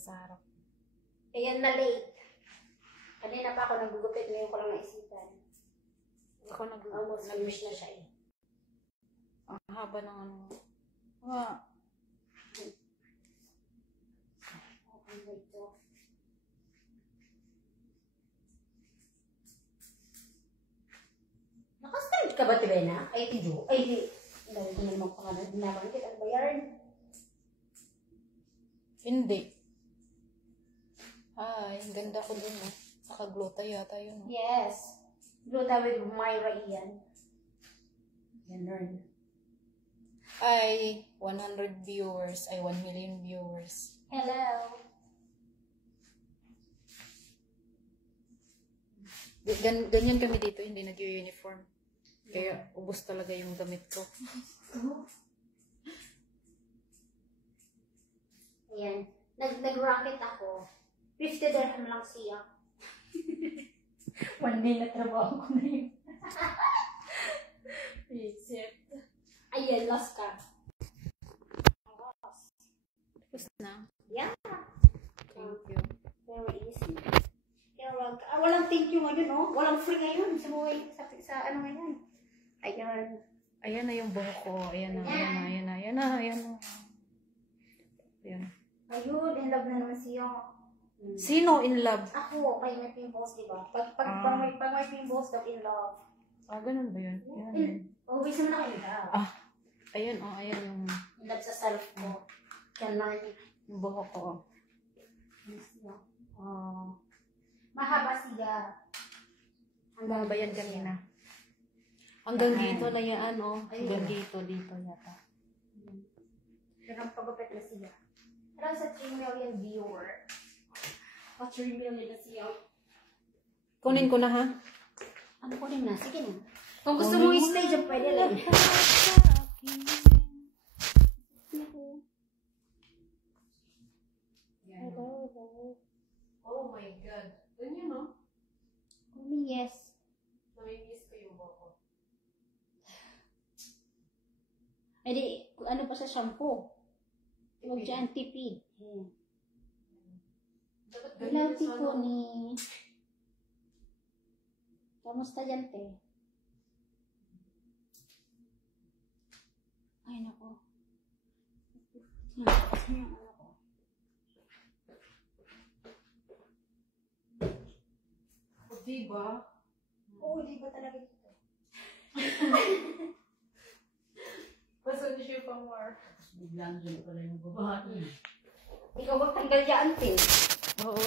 sa harap. Ayan na late. Kanina pa ako nagugupit, ngayon ko lang naisipan. Ako nag-wish na siya eh. Ang haba ng ano. Ah. Okay, ito. Naka-start ka ba, Tibena? Ay, tiyo. Ay, di. Dahil ko naman pangalan. Dinamangkit. Ano ba yan? Hindi. Ay, ganda ko dun eh. Naka-glota yata yun. Yes. Glota with Myra Ian. Ganun. Ay, 100 viewers. Ay, 1 million viewers. Hello. Ganyan kami dito, hindi nag-uniform. Kaya ubos talaga yung damit ko. Ayan. Nag-rocket ako. 50 dirham lang siya. 1 day na trabaho ko na yun. Isip. Ayan, last ka. Tapos na. Yeah. Thank you. Very easy. Walang thank you ngayon, no? Walang free ngayon sa buhay. Sa ano ngayon. Ayan. Ayan na yung buhok ko. Ayan na, ayan na, ayan na, ayan na, ayan na. Ayan. Ayun, in love na naman siya. Sino in love? Ako, kay may pimples, diba? Pag may pimples, daw in love. Ah, ganun ba yun? Always naman ako in love. Ah, ayun, oh, ayan yung... In love sa self ko. Ganun. Yung buhok ko, oh. Mahaba siya. Hanggang ba yan kanina? Hanggang dito na yan, oh. Hanggang dito yata. Pero ang pagupit na siya. Pero sa 3 million viewer. O 3 million na siya. Kunin ko na, ha? Ano ko rin na? Sige na. Kung gusto mo i-stay dyan, pwede lang. Oh my God. Ganyan, no? Yes. Namimiss ko yung buhok. Ay di, ano pa sa shampoo? Huwag siya antipid. Hello, Tiko ni... Kamusta dyan, te? Ay, nako. Diba? Oo, diba talaga dito? Basta di siya pang war. Biglang dyan pala yung babae. Ikaw magtanggal yan, te. Oo,